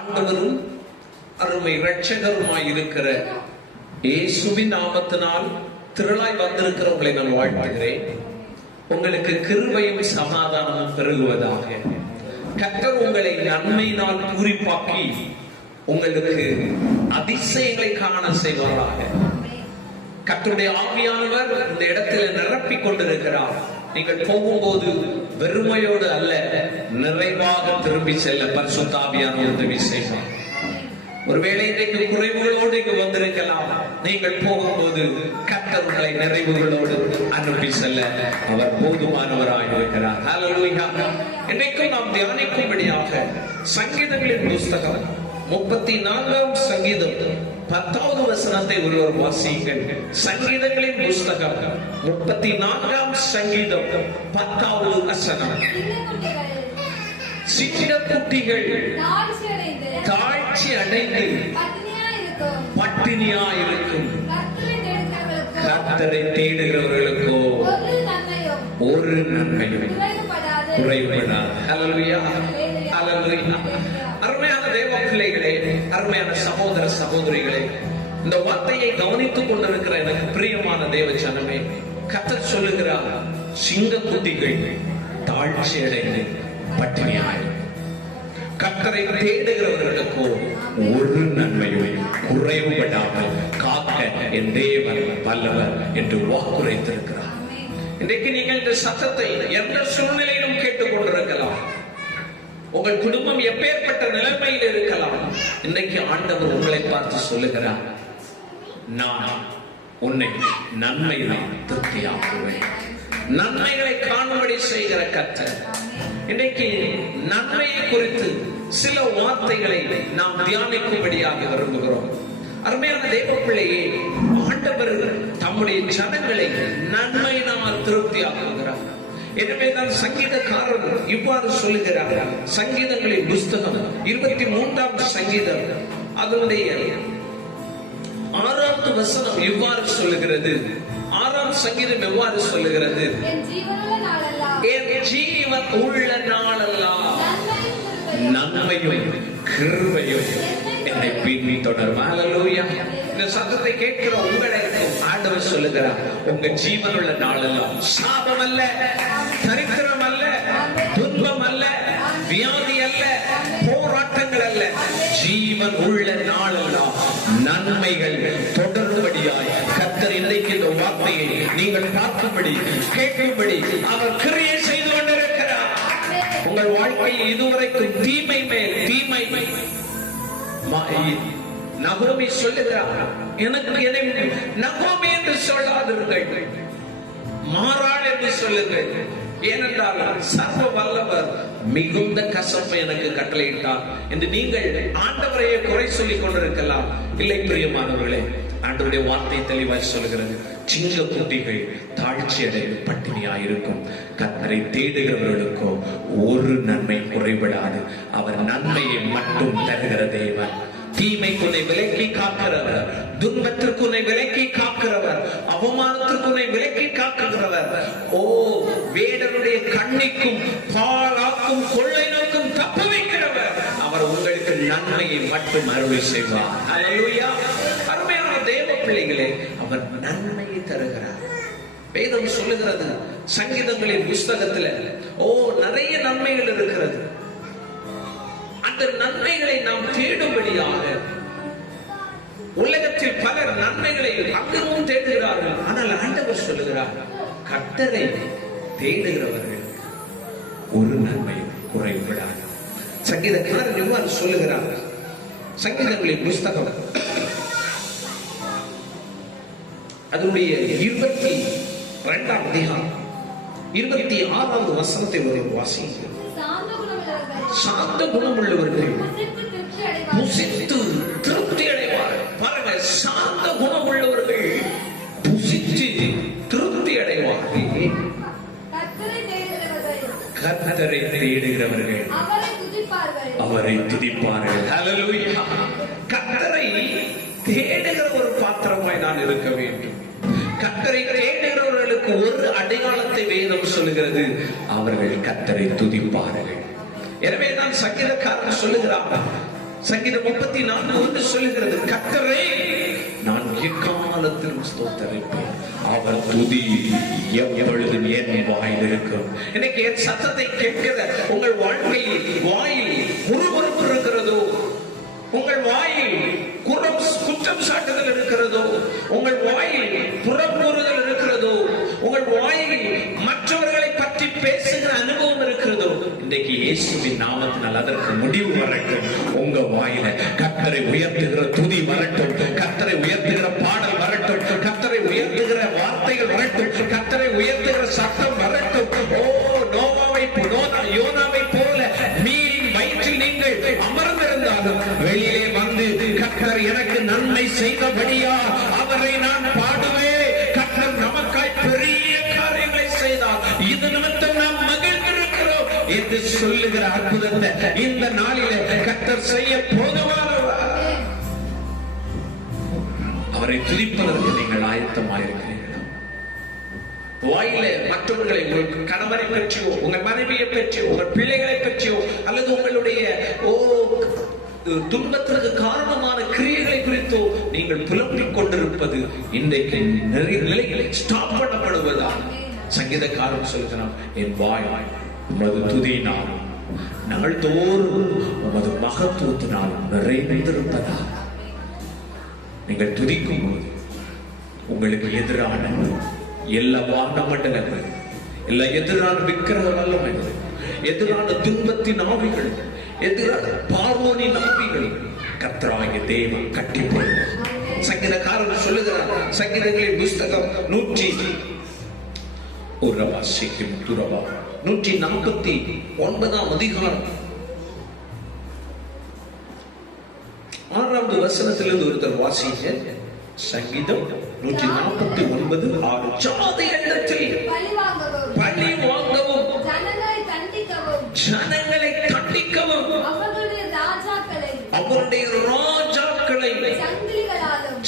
ஆண்டவரும் அருமை இரட்சகருமாய் இருக்கிற இயேசுவின் நாமத்தினால் திரளாய் வந்திருக்கிறவர்களை நான் வாழ்த்துகிறேன். உங்களுக்கு கிருபையும் சமாதானமும் பெருகுவதாக. கர்த்தர் உங்களை நன்மையினால் பூரிப்பாக்கி உங்களுக்கு அதிசயங்களை காண செய்வாராக. கர்த்தருடைய ஆவியானவர் இந்த இடத்தில் நிரப்பிக் கொண்டிருக்கிறார். நீங்கள் போகும்போது வெறுமையோடு அல்ல, நிறைவாக திரும்பி செல்ல பரிசுத்த ஆவியானவர் உதவி செய்வார். ஒருவேளை இன்றைக்கு குறைவுகளோடு இங்கு வந்திருக்கலாம். நீங்கள் போகும்போது கர்த்தர் உங்களை நிறைவுகளோடு அனுப்பி செல்ல அவர் போதுமானவராக இருக்கிறார். ஹல்லேலூயா. இன்றைக்கும் நாம் தியானிக்கும்படியாக சங்கீதங்களின் புஸ்தகம் 34ஆம் சங்கீதம் 10வது வசனத்தை ஒருவர் வாசியுங்கள். சங்கீதங்களின் புஸ்தகம் 34ஆம் சங்கீதம் 10வது வசனம். சின்ன குட்டிகள் தாழ்ச்சி அடைந்து பட்டினியாயிருக்கும், கர்த்தரை தேடுகிறவர்களுக்கோ ஒரு நன்மையும் குறைபடாது. ஹல்லேலூயா, ஹல்லேலூயா. அருமையான தேவ பிள்ளைகளே, அருமையான சகோதர சகோதரிகளே, இந்த வார்த்தையை கவனித்துக் கொண்டிருக்கிற எனக்கு பிரியமான தேவ ஜனமே, கர்த்தர் சொல்லுகிறார், சிங்க குட்டிகள் தாழ்ச்சி அடைந்து பட்டினியாய், கர்த்தரை தேடுகிறவர்களுக்கோ ஒரு நன்மையும் குறைவுபடாமல் காக்க என் தேவன் வல்லவர் என்று வாக்குரைத்திருக்கிறார். இன்றைக்கு நீங்கள் இந்த சத்தத்தை எந்த சூழ்நிலையிலும் கேட்டுக் கொண்டிருக்கலாம். உங்கள் குடும்பம் எப்பேற்பட்ட நிலைமையில் இருக்கலாம். இன்றைக்கு ஆண்டவர் உங்களை பார்த்து சொல்லுகிறார், நான் உன்னை நன்மையினால் திருப்தியாக்குவேன். நன்மைகளை காணும்படி செய்கிற கர்த்தர். இன்றைக்கு நன்மையை குறித்து சில வார்த்தைகளை நாம் தியானிக்கும்படியாக விரும்புகிறோம். அருமையான தேவ பிள்ளையே, ஆண்டவர் தம்முடைய ஜனங்களை நன்மையினால் திருப்தியாக்குகிறார். எனவேதான் சங்கீதக்காரர் இவ்வாறு சொல்லுகிறார். சங்கீதங்களின் புஸ்தகம் 23ஆம் சங்கீதம் அதனுடைய 6வது வசனம் இவ்வாறு சொல்லுகிறது. 6ஆம் சங்கீதம் எவ்வாறு சொல்லுகிறது? என் ஜீவன் உள்ள நாளெல்லாம் நன்மையும் கிருபையும் என்னை பின்தொடரும். ஹல்லேலூயா. இந்த சத்தத்தை கேட்கிற உங்களுக்கும் ஆண்டவர் சொல்லுகிறார், உங்க ஜீவன் உள்ள நாளெல்லாம் சாபம் அல்ல, தரித்திரம் அல்ல, துன்பம் அல்ல, வியாதி அல்ல, போராட்டங்கள் அல்ல, ஜீவன் உள்ள நாளெல்லாம் நன்மைகள் தொடரும்படியாய் கர்த்தர் இன்றைக்கு இந்த வார்த்தையை நீங்கள் பார்க்கும்படி கேட்கும்படி அவர் கிரியை செய்து கொண்டிருக்கிறார். உங்கள் வாழ்க்கையில் இதுவரைக்கும் தீமை மேல் தீமை. நகோமி சொல்லுகிறார், எனக்கு நகோமி என்று சொல்லாதீர்கள், மாறாள் என்று சொல்லுங்கள். ஏனென்றால் சர்வ வல்லவர் மிகுந்த கசப்பை எனக்கு கட்டளையிட்டார் என்று நீங்கள் ஆண்டவரையே குறை சொல்லிக் கொண்டிருக்கலாம். இல்லை பிரியமானவர்களே, ஆண்டவருடைய வார்த்தை தெளிவாய் சொல்லுகிறது, சிங்க குட்டிகள் தாழ்ச்சி அடைந்து பட்டினியாயிருக்கும், கர்த்தரை தேடுகிறவர்களுக்கோ ஒரு நன்மை குறைபடாது. அவர் நன்மையை மட்டும் தருகிற தேவன். தீமைக்கு உன்னை விலக்கி காக்கிறவர், துன்பத்திற்கு உன்னை விலக்கி காக்கிறவர், அவமானத்திற்கு உன்னை விலக்கி காக்குகிறவர். ஓ, வேடனுடைய கண்ணிக்கும் பாழாக்கும் கொள்ளை நோக்கும் தப்பு வைக்கிறவர். அவர் உங்களுக்கு நன்மையை மட்டும் அருளை செய்வார். ஹல்லேலூயா. அருமையான தேவ பிள்ளைகளே, அவர் நன்மையை தருகிறார். வேதம் சொல்லுகிறது சங்கீதங்களின் புஸ்தகத்துல, ஓ, நிறைய நன்மைகள் இருக்கிறது. அந்த நன்மைகளை நாம் தேடும்படியாக உலகத்தில் பலர் நன்மைகளை அங்கும் தேடுகிறார்கள். ஆனால் ஆண்டவர் சொல்லுகிறார், கர்த்தரை தேடுகிறவர்கள் ஒரு நன்மையும் குறைபடாது. சங்கீதக்காரர் எவ்வாறு சொல்லுகிறார்? சங்கீதங்களின் புஸ்தகம் அதனுடைய 22ஆம் அதிகாரம் 26வது வசனத்தை ஒரு வாசிக்கிறோம். சாந்த குணம் உள்ளவர்கள் புசித்து திருப்தி அடைவார்கள். பாருங்க, சாந்த குணம் உள்ளவர்கள் புசித்து திருப்தி அடைவார்கள். கர்த்தரை தேடுகிறவர்கள் அவரை துதிப்பார்கள். ஹல்லேலூயா. கர்த்தரை தேடுகிற ஒரு பாத்திரமாய் நான் இருக்க வேண்டும். கர்த்தரை தேடுகிறவர்களுக்கு ஒரு அடையாளத்தை வேதம் சொல்லுகிறது, அவர்கள் கர்த்தரை துதிப்பார்கள். எனவே தான் சங்கீதக்காரன் சொல்லுகிறான், சங்கீதம் 34:1 சொல்லுகிறது, கர்த்தரை நான் எக்காலத்திலும் ஸ்தோத்தரிப்பேன், அவர் துதி எப்பொழுதும் என் வாயில் இருக்கும். இன்னைக்கு என் சத்தத்தை கேட்கிற உங்கள் வாழ்க்கையில் வாயில் முறுமுறுப்பு இருக்கிறதோ, உங்கள் வாயில் குற்றம் சாட்டுதல் இருக்கிறதோ, உங்கள் வாயில் புறக்கூறுதல் இருக்கிறதோ, உங்கள் வாயில் மற்றவர்களை பற்றி பேசுகிற அனுபவம் இருக்கிறதோ, இன்றைக்கு இயேசுவின் நாமத்தினால் அதற்கு முடிவு வரட்டும். உங்க வாயில கர்த்தரை உயர்த்துகிற துதி வரட்டும், கர்த்தரை உயர்த்துகிற பாடல் வரட்டும், கர்த்தரை உயர்த்துகிற வார்த்தைகள் வரட்டும், கர்த்தரை உயர்த்துகிற சத்தம் வரட்டும். ஓ யோனாவை போல மீன் வயிற்றில் நீங்கள் அமர்ந்திருந்தாலும் வெளியே வந்து கர்த்தர் எனக்கு நன்மை செய்தபடியா அவரை நான் பாடுவேன், கர்த்தர் நமக்காய் பெரிய காரியங்களை செய்தார், இது நிமித்தம் நாம் மகிழ்ந்திருக்கிறோம் என்று சொல்லுகிற அற்புதத்தை இந்த நாளிலே கர்த்தர் செய்ய போதுமானவர். அவரை துதிப்பதற்கு நீங்கள் ஆயத்தமாயிருக்கிறீர்களா? வாயில மற்றவர்களை, உங்கள் கணவரை பற்றியோ, உங்கள் மனைவியை பற்றியோ, உங்கள் பிள்ளைகளை பற்றியோ, அல்லது உங்களுடைய துன்பத்திற்கு காரணமான கிரியைகளை குறித்தோ நீங்கள் புலம்பிக் கொண்டிருப்பது இன்றைக்கு நிறைய நிலைகளை ஸ்டாப் பண்ணப்படுவதால் சங்கீதக்காரன் சொல்கிறான், என் வாய் உமது துதியினாலும் நாள்தோறும் உமது மகத்துவத்தினாலும் நிறைந்திருப்பதா. நீங்கள் துதிக்கும் போது உங்களுக்கு எதிரான எல்லா வான மண்டலங்கள், எல்லா எதிரான விக்கிரகங்களும், எதிரான துன்பத்தின் ஆவிகள், எதிரான பார்வோனின் ஆவிகள் கர்த்தராகிய தேவன் கட்டி போடுவார். சங்கீதக்காரன் சொல்லுகிறார், சங்கீதங்களின் புஸ்தகம் 149 அதிகாரம் 6வது வசனத்திலிருந்து ஒருத்தர் வாசிங்க. சங்கீதம் 149:6. ஜாதிகளிடத்தில் பழி வாங்கவும், ஜனங்களை தண்டிக்கவும், அவருடைய ராஜாக்களை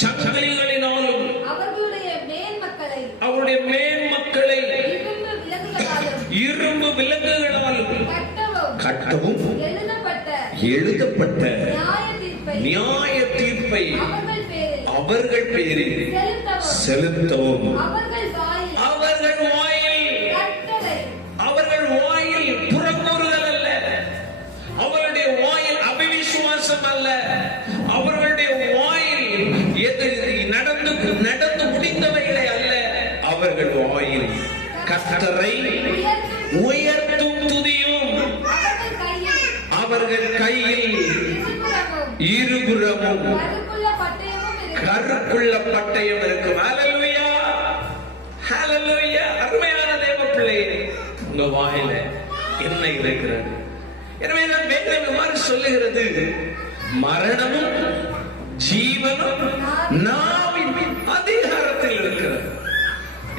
சங்கிலிகளினாலும், அவருடைய மேன்மக்களை இரும்பு விலங்குகளாலும் கட்டவும் எழுதப்பட்ட நியாய தீர்ப்பை அவர்கள் பேரில் செலுத்தவும், அவர்கள் வாயில் புறக்கூறுதல் அல்ல, அவர்களுடைய வாயில் அபிவிசுவாசம் அல்ல, அவர்களுடைய வாயில் நடந்து முடிந்தவைகளை அல்ல, அவர்கள் வாயில் கர்த்தரை உயர்த்தும் துதியும், அவர்கள் கையில் இருபுறமும் கருக்குள்ள பட்டயம் இருக்கும். ஹல்லேலூயா, ஹல்லேலூயா. அருமையான தேவ பிள்ளையே, உங்க வாயில என்ன இருக்கிறது? எனவே நான் வேதம் இவ்வாறு சொல்லுகிறது, மரணமும் ஜீவனும் நாவின் அதிகாரத்தில் இருக்கிறது.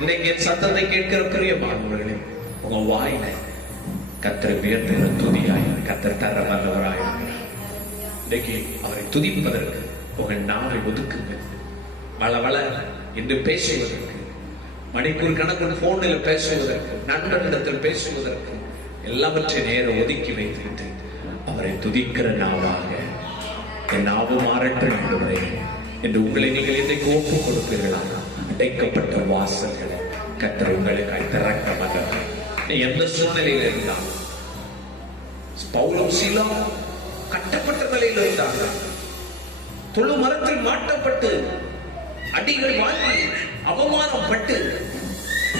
இன்னைக்கு என் சத்தத்தை கேட்கிற பிரியமானவர்களே, உங்க வாயில கர்த்தரை உயர்த்துகிற துதியாய் கர்த்தர் தர வல்லவராய் இன்னைக்கு அவரை துதிப்பதற்கு உங்கள் நாவை ஒதுக்குங்க. வளவள என்று பேசுவதற்கு, மணிக்கூர் கணக்கில் போனில் பேசுவதற்கு, நண்பனிடத்தில் பேசுவதற்கு எல்லாவற்றையும் நேரம் ஒதுக்கி வைத்துவிட்டு அவரை துதிக்கிற நாவாக என் நாவு மாறட்டும் என்று உங்களை நீங்கள் இன்றைக்கு ஒப்புக் கொடுப்பீர்களா? அடைக்கப்பட்ட வாசல்களை கர்த்தர் உங்களுக்காய் திறக்க வல்லவர். நீ எந்த சூழ்நிலையில் இருந்தாலும், பவுலும் சீலாவும் கட்டப்பட்ட நிலையில் இருந்தார்கள், தொழு மரத்தில் மாட்டப்பட்டு அடிகள் வாங்கி அவமானப்பட்டு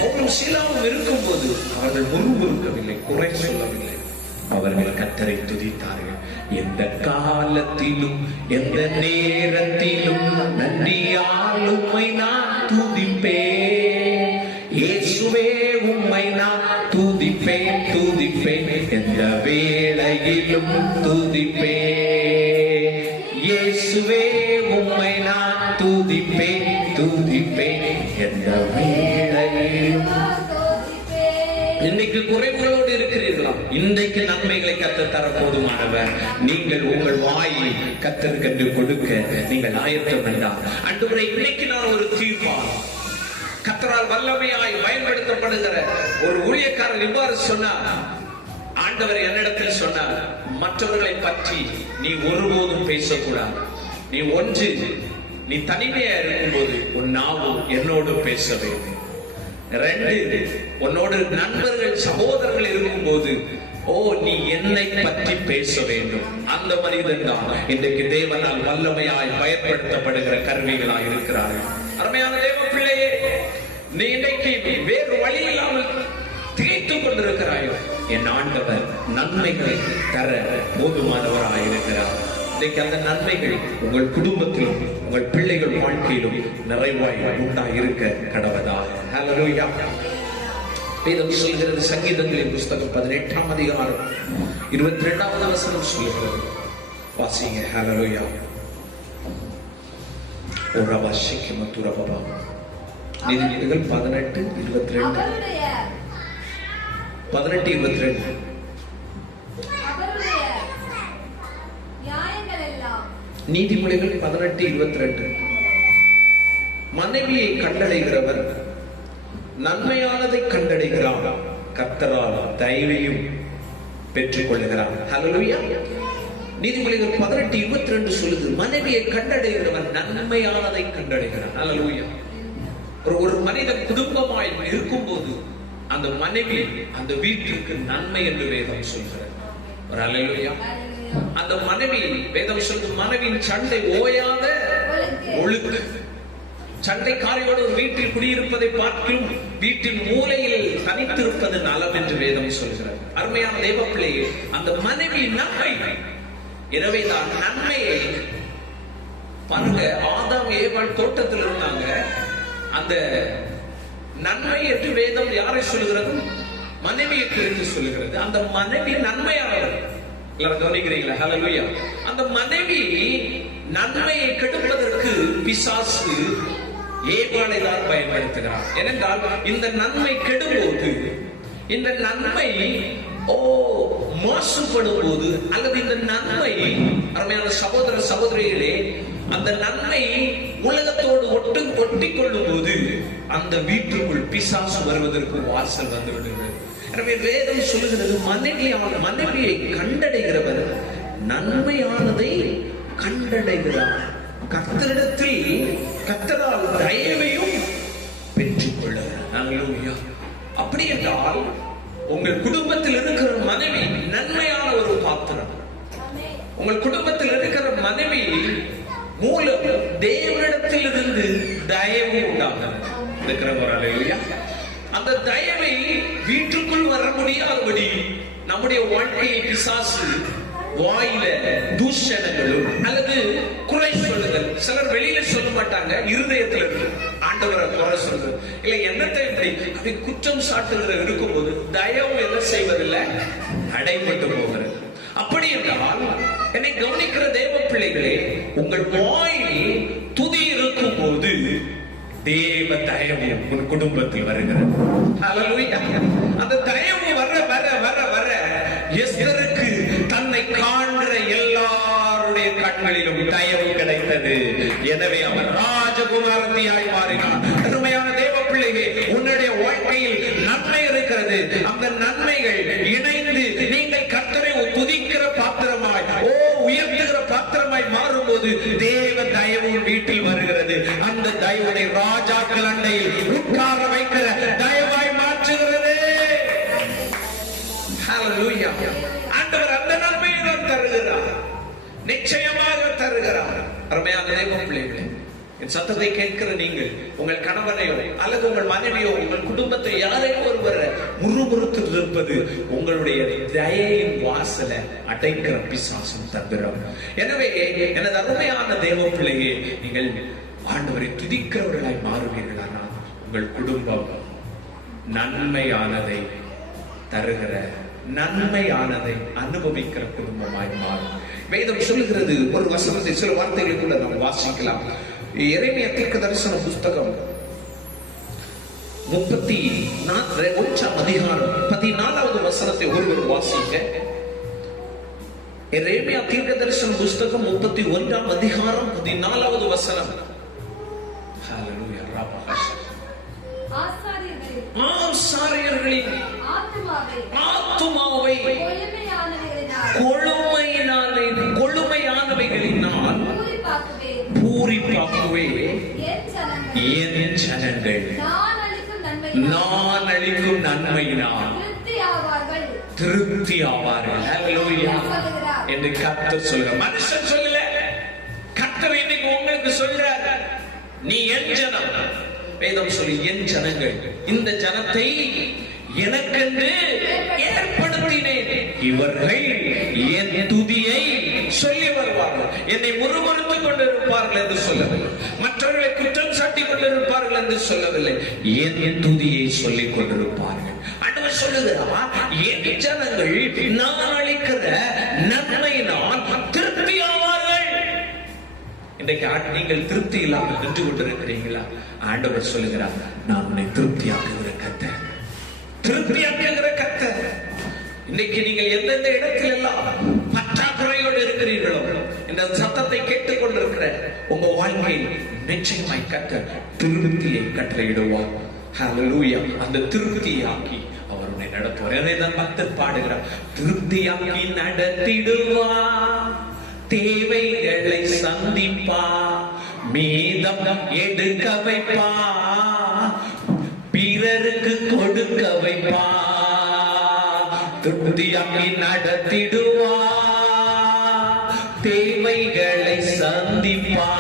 பவுலும் சீலாவும் இருக்கும் போது அவர்கள் முறுமுறுக்கவில்லை, குறை சொல்லவில்லை. அவர்கள் கர்த்தரை துதித்தார்கள். எந்த காலத்திலும் எந்த நேரத்திலும் நன்றியால் உம்மை நான் துதிப்பேன், இயேசுவே உம்மை நான் துதிப்பேன், துதிப்பேன், எந்த வேளையிலும் துதிப்பேன், இயேசுவே உம்மை நான் துதிப்பேன், துதிப்பேன், எந்த வேளையிலும். இன்னைக்கு குறைவுகளோடு இருக்கிறீர்களா? இன்றைக்கு நன்மைகளை கர்த்தர் தர போதுமானவர். நீங்கள் உங்கள் வாயை கர்த்தருக்கு கொடுக்க நீங்கள் ஆயத்தம் என்றால், ஆண்டவரே இன்னைக்கு நான் ஒரு தீர்ப்பான் கர்த்தரால் வல்லமையாய் பயன்படுத்தப்படுகிற ஒரு ஊழியக்காரர் இவ்வாறு சொன்னார், ஆண்டவர் என்னிடத்தில் சொன்னார், மற்றவர்களை பற்றி நீ ஒருபோதும் பேசக்கூடாது. நீ தனிமையா இருக்கும்போது உன் நாவு என்னோடு பேச வேண்டும். 2, உன்னோடு நண்பர்கள் சகோதரர்கள் இருக்கும்போது நீ என்னை பற்றி பேச வேண்டும். அந்த மனிதன் தான் இன்றைக்கு தேவனால் வல்லமையாய் பயன்படுத்தப்படுகிற கருவிகளாய் இருக்கிறார்கள். அருமையான தேவ பிள்ளையே, நீ இன்றைக்கு வேறு வழி இல்லாமல் திகைத்துக் கொண்டிருக்கிறாயோ, என் ஆண்டவர் நன்மைகளை தர போதுமானவராய் இருக்கிறார். இன்றைக்கு அந்த நன்மைகள் உங்கள் குடும்பத்திலும் உங்கள் பிள்ளைகள் வாழ்க்கையிலும் நிறைவாய் உண்டாயிருக்க கடவதாக. ஹல்லேலூயா. வேதம் சொல்கிறது, சங்கீதங்களின் புஸ்தகம் 18ஆம் அதிகாரம் 22வது வசனம் சொல்கிறது. வாசிங்க. ஹல்லேலூயா. நீதிமொழிகள் 18:22. நீதிமொழிகள் 18:22. மனைவியை கண்டடைகிறவர் நன்மையானதை கண்டடைகிறான், கர்த்தரால் தயவையும் பெற்றுக் கொள்ளுகிறான். ஹல்லேலூயா. நீதிமொழிகள் 18:22 சொல்லுது, மனைவியை கண்டடைகிறவன் நன்மையானதை கண்டடைகிறான். ஹல்லேலூயா. ஒரு மனிதன் குடும்பமாய் இருக்கும்போது அந்த மனைவி அந்த வீட்டிற்கு நன்மை என்று வேதம் சொல்கிறது. ஹல்லேலூயா. அந்த மனைவி, வேதம் சொல்லுது, மனைவியின் சண்டை ஓயாத ஒழுக்கு. சண்டைக்காரியோடு ஒரு வீட்டில் குடியிருப்பதை பார்க்கும் வீட்டின் மூலையில் தனித்திருப்பது நலம் என்று வேதம் சொல்கிறது. அருமையான தேவ பிள்ளையே, அந்த மனைவி நன்மை. எனவேதான் நன்மையை பாருங்க, ஆதாம் ஏவாள் தோட்டத்தில் இருந்தாங்க. அந்த நன்மை என்று வேதம் யாரை சொல்லுகிறது? மனைவியை குறித்து சொல்லுகிறது. அந்த மனைவி நன்மையானவர். கவனிக்கிறீங்களா? ஹல்லேலூயா. அந்த மனைவி நன்மையை கெடுப்பதற்கு பிசாசு ஏவாளை தான் பயன்படுத்துகிறார். ஏனென்றால் இந்த நன்மை கெடும்போது, இந்த நன்மை மாசுபடும் போது, அல்லது இந்த நன்மை, அருமையான சகோதர சகோதரிகளே, அந்த நன்மை உலகத்தோடு ஒட்டி கொள்ளும் போது அந்த வீட்டுக்குள் பிசாசு வருவதற்கு வாசல் வந்து விடுகிறது. எனவே வேதம் சொல்லுகிறது, மனைவியை கண்டடைகிறவர் நன்மையானதை கண்டடைகிறார், கர்த்தரால் தயவையும் பெற்றுக் கொள்ளுகிறார். அப்படி என்றால் உங்கள் குடும்பத்தில் இருக்கிற மனைவி நன்மையான ஒரு பாத்திரம். உங்கள் குடும்பத்தில் இருக்கிற மனைவி மூலம் தேவனிடத்தில் இருந்து தயவு உண்டாகிறது. அந்த தயவை வீட்டுக்குள் வர முடியாதபடி நம்முடைய வாழ்க்கையை பிசாசு வாயில தூஷணங்களும் அல்லது குறை சொல்லுதல். சிலர் வெளியில சொல்ல மாட்டாங்க, இருதயத்தில் இருக்கு ஆண்டவரை குறை சொல்றது இல்ல, என்னத்தை அப்படி குற்றம் சாட்டுகிற இருக்கும்போது தயவு என்ன செய்வதில்லை, அடைபட்டு போகிறது. அப்படி என்றால் என்னை கவனிக்கிற தேவ பிள்ளைகளே, உங்கள் வாயில் துதி இருக்கும் போது தேவ தயவு உன் குடும்பத்தில் வருகிறது. ஹல்லேலூயா. அந்த தயவு வர வர வர வர எஸ்தருக்கு தன்னை காண்கிற எல்லாருடைய கண்களிலும் தயவு கிடைத்தது. எனவே அவர் ராஜகுமாரத்தியாய் மாறினார். அருமையான தேவ பிள்ளைகளே, உன்னுடைய வாழ்க்கையில் நன்மை இருக்கிறது. அந்த நன்மைகள் இணைந்து நீங்கள் கர்த்தரை துதிக்கிற பாத்திரமாய், உயர்த்துகிற பாத்திரமாய் மாறும்போது தேவ தயவு வீட்டில் வருகிறது. அந்த தயவுனை ராஜாக்கள் அண்டையில் உட்கார வைக்கிற தயவாய் மாற்றுகிறது. ஹல்லேலூயா. ஆண்டவர் அந்த நன்மையை தருகிறார், நிச்சயமாக தருகிறார். அருமையான தேவ பிள்ளைகளே, என் சத்தத்தை கேட்கிற நீங்கள் உங்கள் கணவனையோ அல்லது உங்கள் மனைவியோ உங்கள் குடும்பத்தை யாரையோ ஒருவரை முறுமுறுத்து இருப்பது உங்களுடைய தயையின் வாசலை அடைக்கிற பிசாசும் தந்திரம். எனவே எனது அருமையான தேவ பிள்ளையே, நீங்கள் ஆண்டவரை துதிக்கிறவர்களாய் மாறுவீர்களானால் உங்கள் குடும்பம் நன்மையானதை தருகிற, நன்மையானதை அனுபவிக்கிற குடும்பமாய் மாறும். வேதம் சொல்லுகிறது, ஒரு வசனத்தை சில வார்த்தைகளை கூட நாம் வாசிக்கலாம். எரேமியா தீர்க்கதரிசன புஸ்தகம் 31ஆம் அதிகாரம் 14வது வசனத்தை ஒருவர் வாசிக்க. எரேமியா தீர்க்கதரிசன புஸ்தகம் 31ஆம் அதிகாரம் 14வது வசனம். ஹல்லேலூயா. ஆசாரியர்களின் ஆத்துமாவை கொழுமையானவைகளினால் பூரிப்பாக்குவே என் ஜனங்கள் நான் அளிக்கும் நன்மையினால் திருப்தி ஆவார்கள். ஹல்லேலூயா என்று கர்த்தர் சொல்கிறார். மனுஷன் சொல்லல, கர்த்தர் இன்னைக்கு உங்களுக்கு சொல்றார், நீ என் ஜனம். வேதம் சொல்லி என் ஜனங்கள், இந்த ஜனத்தை எனக்கென்று ஏற்படுத்தினேன், இவர்கள் என் துதியை சொல்லி வருவார்கள், என்னை முறுமுறுத்துக் கொண்டிருப்பார்கள் என்று சொல்லவில்லை, மற்றவர்களை குற்றம் சாட்டிக் கொண்டிருப்பார்கள் என்று சொல்லவில்லை, என் துதியை சொல்லிக் கொண்டிருப்பார்கள். ஆண்டவர் சொல்லுகிறார், என் ஜனங்கள் நான் அளிக்கிற நன்மையினால் திருப்தி ஆவார்கள். இன்றைக்கு நீங்கள் திருப்தி இல்லாமல் நின்று கொண்டிருக்கிறீங்களா? ஆண்டவர் சொல்லுகிறார், நான் உன்னை திருப்தியாக்குகிற கர்த்தர், திருப்தியாக்குகிற கர்த்தர். இன்னைக்கு நீங்கள் எந்தெந்த இடத்தில் எல்லாம் பற்றாக்குறையோடு இருக்கிறீர்களோ, இந்த சத்தத்தை கேட்டுக் கொண்டிருக்கிற உங்க வாழ்க்கையில் நிச்சயமாய் கர்த்தர் திருப்தியை கட்டளையிடுவார். ஹல்லேலூயா. அந்த திருப்தியாக்கி அவர் உன்னை நடத்துவார். எனவேதான் பக்தர் பாடுகிறார், திருப்தியாக்கி நடத்திடுவார், தேவைகளை சந்திப்பா, மீதம் எடுக்க வைப்பா, பிறருக்கு கொடுக்க வைப்பா, திருப்தியாக்கி நடத்திடுவா, தேவைகளை சந்திப்பா,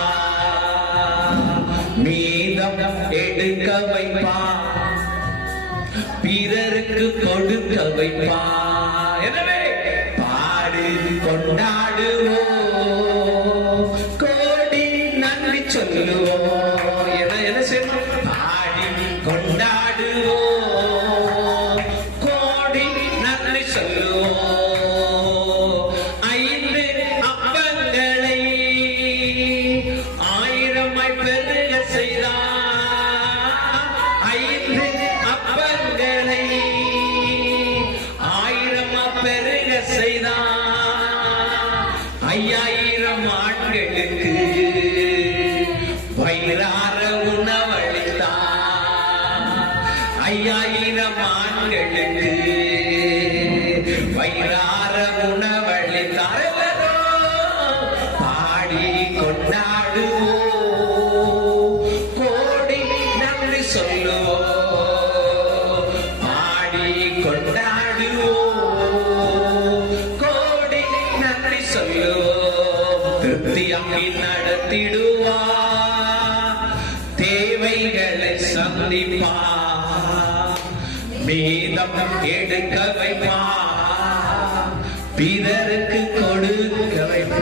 மீதம் எடுக்க வைப்பா, பிறருக்கு கொடுக்க வைப்பா. எனவே பாடு கொண்டாடுவோம், கோடி நன்றி சொல்லுவோம். என்ன செய்யணும்? பாடி கொண்டாடுவோம், கோடி நன்றி சொல்லுவோம். 5 அப்பங்களை 1000 பெருக செய்தார், 5 அப்பங்களை 1000 பெருக செய்தார், 5000 ஆண்களுக்கு வயிறார உணவளித்தார், 5000 ஆண்களுக்கு வயிறார உணவளித்தார். பாடி கொண்டாடுவோம், கோடி நன்றி சொல்லுவோம், பாடி கொண்டாடுவோம், கோடி நன்றி சொல்லுவோம். திருப்தியாக்கி நடத்திடுவா, தேவைகளை சந்திப்பா, மீதம் எடுக்க வைப்பா, பிறருக்கு கொடுக்க வைப்பா.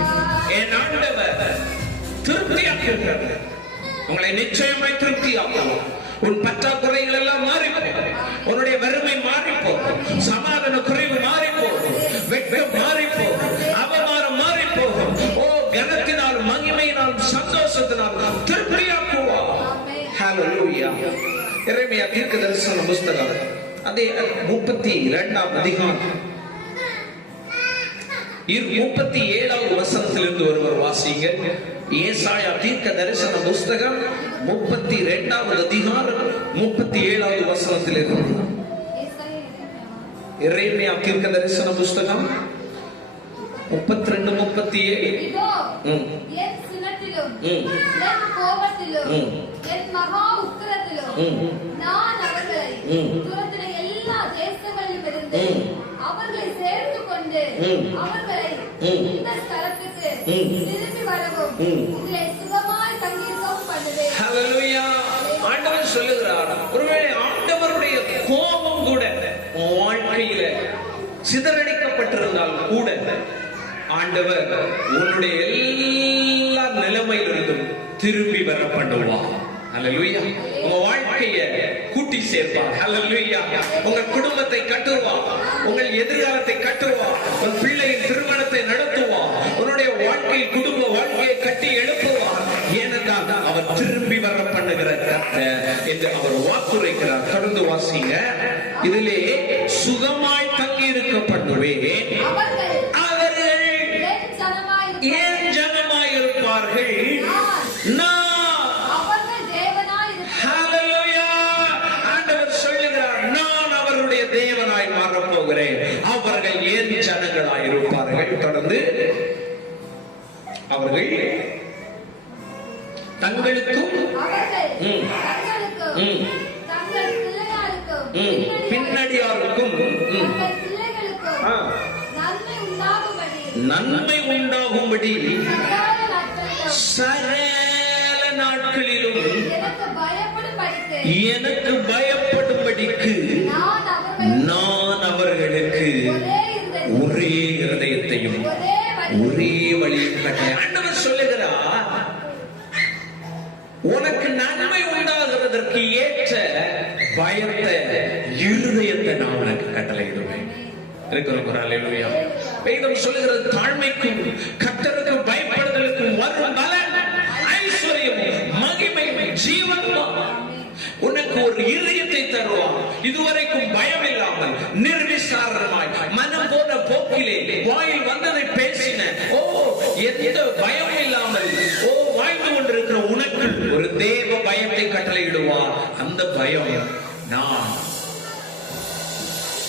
என் ஆண்டவர் திருப்தியாக்குகிறார். உங்களை நிச்சயமாய் திருப்தியாக்குவார். உன் பற்றாக்குறைகள் எல்லாம் மாறிப்போம், உன்னுடைய வறுமை மாறிப்போம், சமாதான குறைவு மாறிப்போகும், வெட்கம் மாறிப்போகும், அவமானம் மாறிப்போகும். ஓ, கனத்தினாலும் மகிமையினாலும் சந்தோஷத்தினாலும் திருப்தியாக்குவார். ஹல்லேலூயா. எரேமியா தீர்க்கதரிசன புத்தகம் அதே 32ஆம் அதிகாரம் 37வது வசனத்திலிருந்து ஒருவர் வாசிங்க. ஏசாயா தீர்க்கதரிசன புத்தகம் 32வது அதிகாரம் 37வது வசனத்திலிருந்து. எரேமியா தீர்க்கதரிசன புத்தகம் 32-37. என் சினத்திலும் என் கோபத்திலும் என் மகா உக்கிரத்திலும் நான் அவர்களை துரத்தின எல்லா தேசங்களிலும் இருந்து அவர்களை சேர்த்துக் கொண்டு அவர்களை இந்த ஸ்தலத்துக்கு திரும்பி வரவும் இதிலே சுகமாய் தங்கியிருக்கவும் பண்ணுவேன். ஹல்லேலூயா. ஆண்டவர் சொல்லுகிறார், ஒருவேளை ஆண்டவருடைய கோபம் கூட வாழ்க்கையில சிதறடிக்கப்பட்டிருந்தால் கூட ஆண்டவர் உன்னுடைய எல்லா நிலைமையிலிருந்தும் திரும்பி வர பண்ணுவார். ஹல்லேலூயா. உங்க வாழ்க்கைய கூட்டி சேர்ப்பார். ஹல்லேலூயா. உங்கள் குடும்பத்தை கட்டுவார், உங்கள் எதிர்காலத்தை கட்டுவார், உன் பிள்ளையின் திருமணத்தை நடத்துவார், உன்னுடைய வாழ்க்கையில் குடும்ப வாழ்க்கையை கட்டி எழுப்புவார். ஏனென்றால் அவர் திரும்பி வர பண்ணுகிற கர்த்தர் என்று அவர் வாக்குரைக்கிறார். தொடர்ந்து வாசிங்க. இதிலே சுகமாய் தங்கி இருக்க பண்ணுவேன், அவர்கள் என் ஜனமாய் இருப்பார்கள், நான் அவருடைய தேவனாய் மாறப் போகிறேன், அவர்கள் என் தொடர்ந்து அவர்கள் தங்களுக்கும் தங்கள் பிள்ளைகளுக்கும் பின்னடியாருக்கும் தங்கள் பிள்ளைகளுக்கும் நன்மை உண்டாகும்படி சகல நாட்களிலும் எனக்கு பயப்படும்படிக்கு நான் அவர்களுக்கு ஒரே இருதயத்தையும் ஒரே வழியும் கட்டளை. ஆண்டவர் சொல்லுகிறார், உனக்கு நன்மை உண்டாகிறதற்கு ஏற்ற பயத்தை இருதயத்தை நான் உனக்கு கட்டளையிடுவேன். இருக்கிறோம். அல்லேலூயா. வேதம் சொல்லுகிறது, தாழ்மைக்கும் கர்த்தருக்கு பயப்படுதலுக்கும் வரும் பலன் ஐஸ்வர்யம் மகிமை ஜீவன். உனக்கு ஒரு இருதயத்தை தருவான், இதுவரைக்கும் பயம் இல்லாமல் நிர்விசாரமாய் மனம் போன போக்கிலே வாயில் வந்ததை பேசின எந்த பயம் இல்லாமல் வாழ்ந்து கொண்டிருக்கிற உனக்கு ஒரு தேவ பயத்தை கட்டளையிடுவார். அந்த பயம் நான்.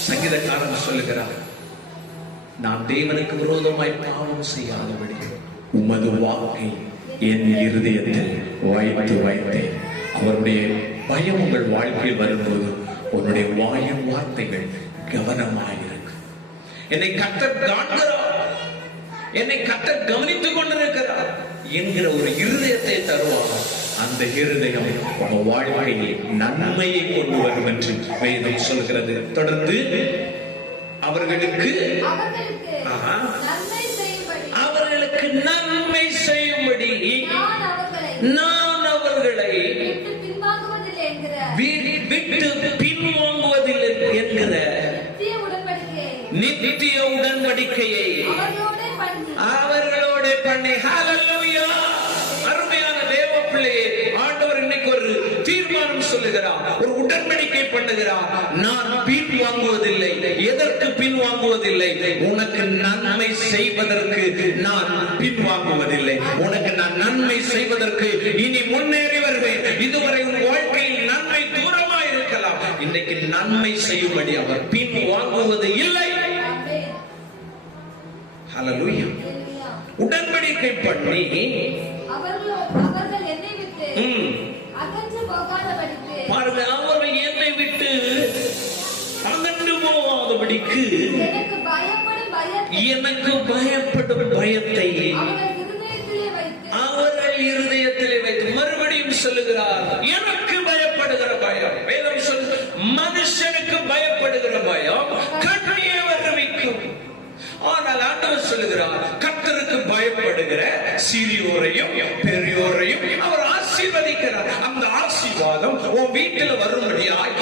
சங்கீதக்காரன் சொல்லுகிறார், நான் தேவனுக்கு விரோதமாய் பாவம் செய்யாதபடி உமது வாக்கை என் இருதயத்தில் வைத்தேன். அவருடைய பயம் உங்கள் வாழ்க்கையில் வரும்போது உன்னுடைய வாயின் வார்த்தைகள் கவனமாயிருக்கு. என்னை கர்த்தர் காண்கிறார், என்னை கர்த்தர் கவனித்துக் கொண்டிருக்கிறார் என்கிற ஒரு இருதயத்தை தருவார். அந்த இருதயம் உங்க வாழ்க்கையில் நன்மையை கொண்டு வரும் என்று வேதம் சொல்கிறது. தொடர்ந்து அவர்களுக்கு நன்மை செய்யும்படி நான் அவர்களை விட்டு பின்வாங்குவதில்லை என்கிற நித்திய உடன்படிக்கையை அவர்களோட பண்ணி. ஹல்லேலூயா. அருமையான தேவ பிள்ளையே, ஆண்டவர் இன்னைக்கு ஒரு தீர்மானம் சொல்லுகிறார், ஒரு உடன்படிக்கை பண்ணுகிறார். நான் பின் வாங்குவதில்லை. எதற்கு பின் வாங்குவதில்லை? உனக்கு நன்மை செய்வதற்கு நான் பின் வாங்குவதில்லை. உனக்கு நான் நன்மை செய்வதற்கு இனி முன்னேறி வருவேன். இதுவரை உன் வாழ்க்கையில் நன்மை தூரமா இருக்கலாம், இன்னைக்கு நன்மை செய்யும்படி அவர் பின் வாங்குவது இல்லை. ஹல்லேலூயா. உடன்படிக்கை பண்ணி பாருங்க, அவர்கள் என்னை விட்டு அகன்று போகாதபடிக்கு எனக்கு பயப்படும் பயத்தை அவர்கள் இருதயத்திலே வைத்து. மறுபடியும் சொல்லுகிறார், எனக்கு பயப்படுகிற பயம். வேதம் சொல்லு, மனுஷனுக்கு பயப்படுகிற பயம் கண்ணியை வரவிக்கும். ஆனால் ஆண்டவர் சொல்லுகிறார், கர்த்தருக்கு பயப்படுகிற சிறியோரையும் பெரியோரையும் அவர் ஆசீர்வதிக்கிறார். அந்த ஆசீர்வாதம் உன் வீட்டில் வரும்படியாய்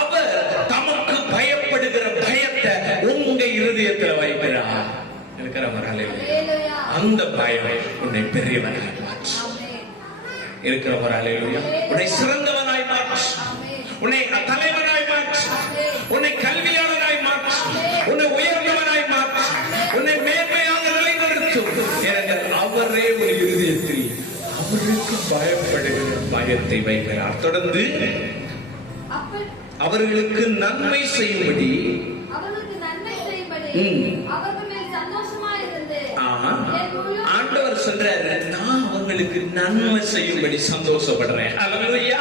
அவர் தமக்கு பயப்படுகிற பயத்தை உங்க இருதயத்தில் வைக்கிறார். இருக்கிறவர். அல்லேலூயா. அந்த பயம் உன்னை பெரியவனாய் மாற்று. இருக்கிறவர். அல்லேலூயா. உன்னை சிறந்தவனாய் மாற்று, உன்னை தலைவனாய் மாற்று, உன்னை கல்வியாளனாய் மாற்று, உன்னை உயர்ந்தவனாய் மாற்று, உன்னை மேன்மையாக நிலைநிறுத்தும். ஏனென்றால் அவரே ஒரு இருதயத்தில் அவருக்கு பயப்படுகிற பயத்தை வைக்கிறார். தொடர்ந்து அவர்களுக்கு நன்மை செய்யும்படி ஆண்டவர் சொல்றாரு, நான் அவங்களுக்கு நன்மை செய்யும்படி சந்தோஷப்படுறேன். அல்லேலூயா.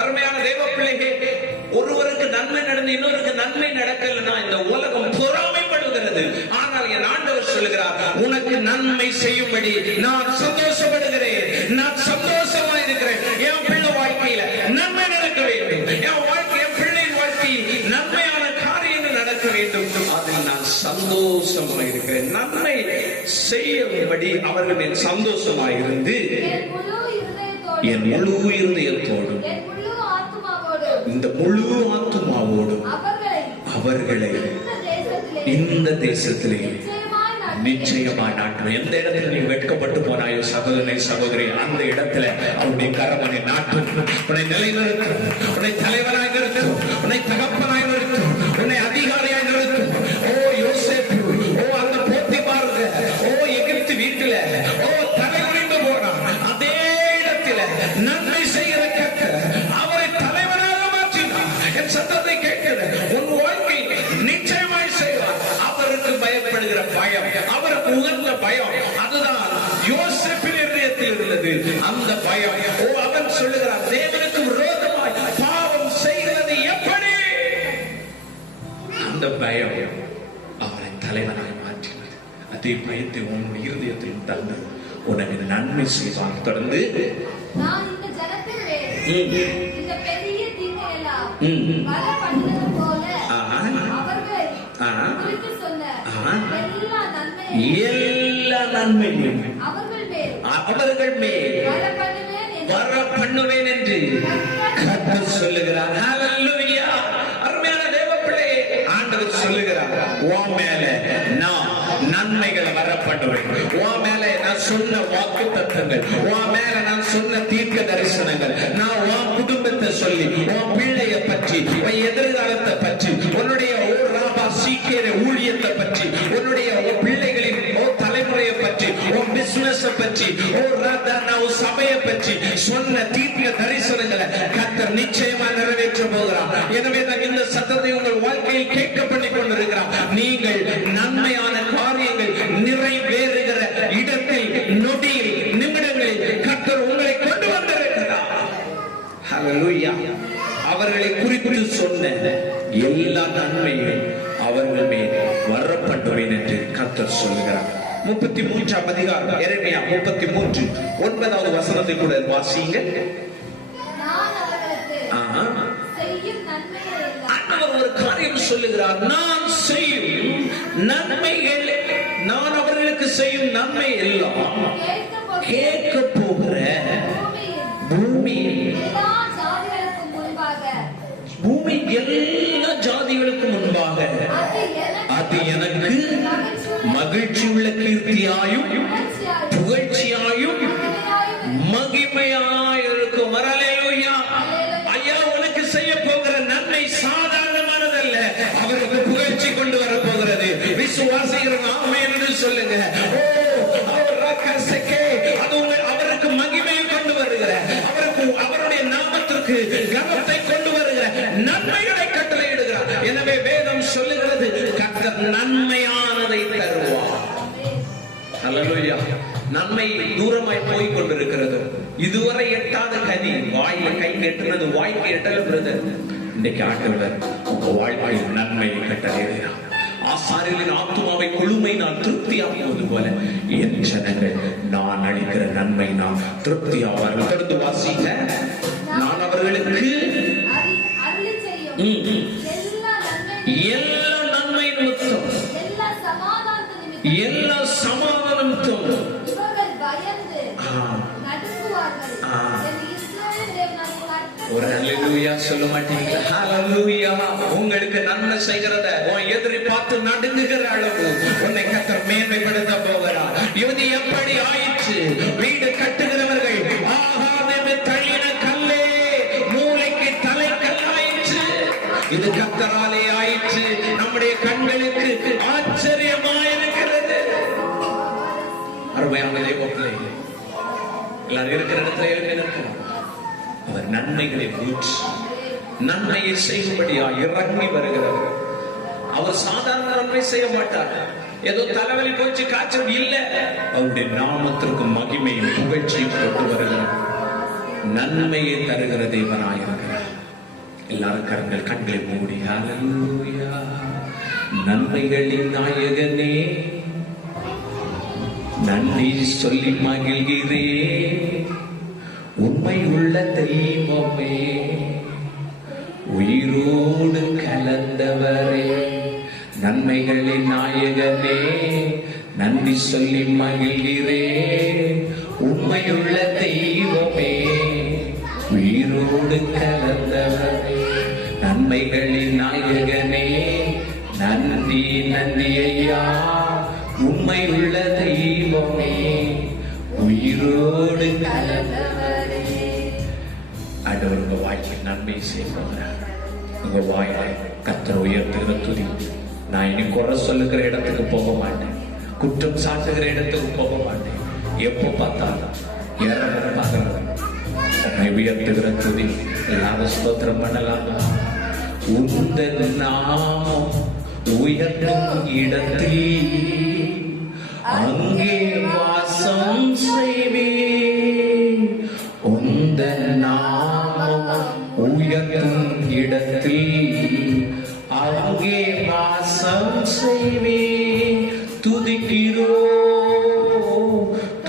அருமையான தேவ பிள்ளைகளே, ஒருவருக்கு நன்மை நடந்து இன்னொருக்கு நன்மை நடக்கலன்னா இந்த உலகம் பொறாமைப்படுகிறது. ஆனால் என் ஆண்டவர் சொல்லுகிறார், உனக்கு நன்மை செய்யும்படி நான் சந்தோஷப்படுகிறேன், நான் சந்தோஷமா இருக்கிறேன். என் பிள்ளை வாழ்க்கையில நன்மை நடக்க வேண்டும், என் பிள்ளையின் வாழ்க்கையில் நன்மையான காரியங்கள் நடக்க வேண்டும். அதில் நான் சந்தோஷமா இருக்கிறேன். நன்மை செய்யும்படி அவர்கள் சந்தோஷமா இருந்து என் முழு இருதயத்தோடும் இந்த முழு ஆத்துமாவோடும் அவர்களை இந்த தேசத்திலே நிச்சயமா நாட்டும். எந்த இடத்துல நீ வெட்கப்பட்டு போனாயோ சகோதரனை சகோதரி, அந்த இடத்துல அவருடைய கரமனை நாட்டும். உன்னை நிலைநிறுத்தும், உன்னை தலைவராய் நிறுத்தும், உன்னை தகப்பனாய் நிறுத்தும், உன்னை அதிகாரியாய் நிறுத்தும். யோசேப்பு, அந்த போத்தி பாருங்க, எகிப்து வீட்டுல தலைவரிந்து போனான். அதே இடத்துல நன்மை செய்கிற கர்த்தர் அவரை தலைவராக மாற்றினார். என் சத்தத்தை கேட்கிறது, உன் வாழ்க்கை நிச்சயமாய் செய்வார். அவருக்கு பயம் பயப்படுகிற பயம், அவருக்கு உகந்த பயம், அதுதான் யோசேப்பின் இதயத்தில் இருந்தது. அந்த பயம், அவன் சொல்லுகிறான், தேவனுக்கு விரோதமாய் பாவம் செய்கிறது எப்படி? அந்த பயம் அவனை தலைவனாய் மாற்றினது. அதே பயத்தை உன்னுடைய இருதயத்தில் தந்து உனக்கு நன்மை செய்வான். தொடர்ந்து நான் இந்த ஜனத்தின் மேல் இந்த பெரிய தீங்கை எல்லாம் வரப்பண்ணுவது போல அவர்கள் குறித்து சொன்ன எல்லா நன்மையும் அவர்கள் மேல் வரப்பண்ணுவேன் என்று கர்த்தர் சொல்லுகிறார். ஹல்லேலூயா. அருமையான தேவப்பிள்ளையே, ஆண்டவர் சொல்லுகிறார், உன் மேல நான் நன்மைகளை வரப்பண்ணுவேன். உன் மேல நான் சொன்ன வாக்கு தத்தங்கள், உன் மேல நான் சொன்ன தீர்க்க தரிசனங்கள், நான் உன் குடும்பத்தை சொல்லி, உன் பிள்ளைய பற்றி, உன் எதிர்காலத்தை பற்றி, உன்னுடைய சீக்கிர ஊழியத்தை பற்றி, உன்னுடைய பிள்ளைகளின் தலைமுறையை பற்றி, உன் பிசினஸ் பற்றி, சபையை பற்றி சொன்ன தீர்க்க தரிசனங்களை கர்த்தர் நிச்சயமா நிறைவேற்ற போகிறார். எனவே இந்த சத்தத்தை உங்கள் வாழ்க்கையில் கேட்க பண்ணி கொண்டிருக்கிறார். நீங்கள் நன்மையான காரியங்கள் நிறைவேறுகிற இடத்தில், நொடியில், நிமிடங்களில் கர்த்தர் உங்களை கொண்டு வந்திருக்கிறார். ஹல்லேலூயா. அவர்களை குறிப்பிட்டு சொன்ன எல்லா நன்மையும் அவர்கள் மேல் வரப்பட்டுவேன் என்று கர்த்தர் சொல்லுகிறார். 33ஆம் அதிகாரம் எரேமியா 33 9வது வசனத்தை கூட வாசிங்க. ஆண்டவர் ஒரு காரியம் சொல்லுகிறார், நான் செய்யும் நன்மைகள், நான் அவர்களுக்கு செய்யும் நன்மை எல்லாம் கேட்க போகிற பூமி எல்லா ஜாதிகளுக்கு முன்பாக அது எனக்கு மகிழ்ச்சி உள்ள கீர்த்தியாயும் புகழ்ச்சியாயும் மகிமையாயிருக்கும். ஹல்லேலூயா. ஐயா, உனக்கு செய்ய போகிற நன்மை சாதாரணமானதல்ல, அவருக்கு புகழ்ச்சி கொண்டு வர போகிறது. விசுவாசிகள் ஆமென் என்று சொல்லுங்க. அது அவருக்கு மகிமையை கொண்டு வருகிற, அவருக்கு அவருடைய நாமத்திற்கு கனத்தை கொண்டு வருகிற நன்மைகளை கட்டளையிடுகிறார். எனவே வேதம் சொல்லுகிறது, கர்த்தர் நன்மையானதை தருவார். ஹல்லேலூயா. நன்மை தூரமாய் போய் கொண்டிருக்கிறது. இதுவரை எட்டாத கனி வாயில கை எட்டுனது வாய்க்கு எட்டல பிரதர். இன்னைக்கு ஆண்டவர் உங்க வாழ்க்கையில் நன்மையை கட்டளையிடுகிறார். ஆசாரியரின் ஆத்துமாவை கொழுமை நான் திருப்தியாக்குவது போல என் ஜனங்கள் நான் அளிக்கிற நன்மை நான் திருப்தியாவார்கள். தொடர்ந்து வாசிங்க. நான் அவர்களுக்கு எல்லா நன்மை நிமித்தம், எல்லா சமாதான நிமித்தம் ஒரு ஹல்லேலூயா சொல்ல மாட்டீங்களா? ஹல்லேலூயா. உங்களுக்கு நன்மை செய்கிறத உன் எதிரி பார்த்து நடுங்குகிற அளவு உன்னை கர்த்தர் மேன்மைப்படுத்த போகிறார். இது எப்படி ஆயிற்று? வீடு கட்டுகிறவர்கள் ஆகாதே தள்ளின கல்லே மூளைக்கு தலைக்கல் ஆயிற்று. இது கர்த்தராலே ஆயிற்று. நம்முடைய கண்களுக்கு ஆச்சரியமாயிருக்கிறது. அருமையான தேவப்பிள்ளைகளே, எல்லாரும் இருக்கிற இடத்துல எழுப்பியிருக்கிறோம். அவர் நன்மைகளை ஊற்றி நன்மையை செய்யும்படியா இறங்கி வருகிறார். அவர் சாதாரண நன்மை செய்ய மாட்டார். ஏதோ தலைவலி போச்சு காய்ச்சல் இல்ல, அவருடைய நாமத்திற்கு மகிமையும் புகழ்ச்சியும் கொண்டு வருகிறார். நன்மையை தருகிற தேவனாயிருக்கிறார். எல்லாரும் கரங்கள் கண்களை மூடி ஹல்லேலூயா. நன்மைகளின் நாயகனே நன்றி சொல்லி மகிழ்கிறே, உண்மை உள்ள தெய்வமே, உயிரோடு கலந்தவரே, நன்மைகளின் நாயகனே நன்றி சொல்லி மகிழ்கிறே, உண்மையுள்ள தெய்வமே, உயிரோடு கலந்தவரே, நன்மைகளின் நாயகனே நன்றி நன்றி ஐயா, உண்மையுள்ள தெய்வமே, உயிரோடு கலந்தவரே. ஆண்டவர் உங்க வாழ்க்கையில் நன்மை செய்வார். உங்க வாயில கர்த்தர் உயர்த்துகிற துதி. நான் இனி குறை சொல்லுகிற இடத்துக்கு போக மாட்டேன், குற்றம் சாட்டுகிற இடத்துக்கு போக மாட்டேன். எப்போ பார்த்தாலும் இறங்கும் பகலும் உன்னை உயர்த்துகிற துதி. எல்லாரும் ஸ்தோத்திரம் பண்ணலாம். உந்தன் நாமம் உயர்த்தும் இடத்தில் அங்கே வாசம் செய்வேன். உந்தன் நாமம் உயர்த்தும் இடத்தில் அங்கே வாசம் செய்வேன். துதிக்கிறோ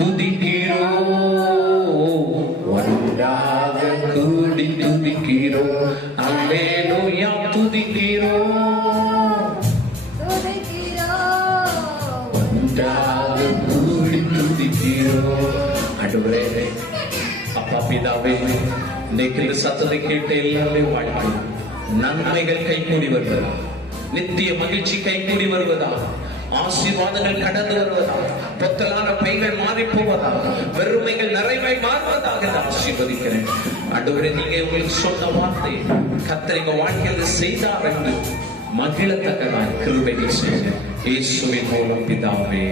துதிக்கிறோ ஒன்றாக கூடி துதிக்கிறோ. அல்லேலூயா துதிக்கிறோ ஒன்றாக கூடி துதிக்கிறோ. ஆண்டவரே, அப்பா பிதாவே, இன்னைக்கு இந்த சத்தத்தை கேட்ட எல்லாமே வாழ்க்கை நன்மைகள் கைகூடி வருவதா, நித்திய மகிழ்ச்சி கைகூடி வருவதா, ஆசீர்வாதங்கள் கடந்து வருவதா, பொத்தலான பைகள் மாறி போவதா, வெறுமைகள் நிறைவாய் மாறுவதாக ஆசீர்வதிக்கிறேன். ஆண்டவரே, நீங்க உங்களுக்கு சொன்ன வார்த்தை கர்த்தர் வாழ்க்கையில் செய்தார் என்று மகிழத்தக்கதாய் கிருபை செய்ய இயேசுவின் மூலம் பிதாவே.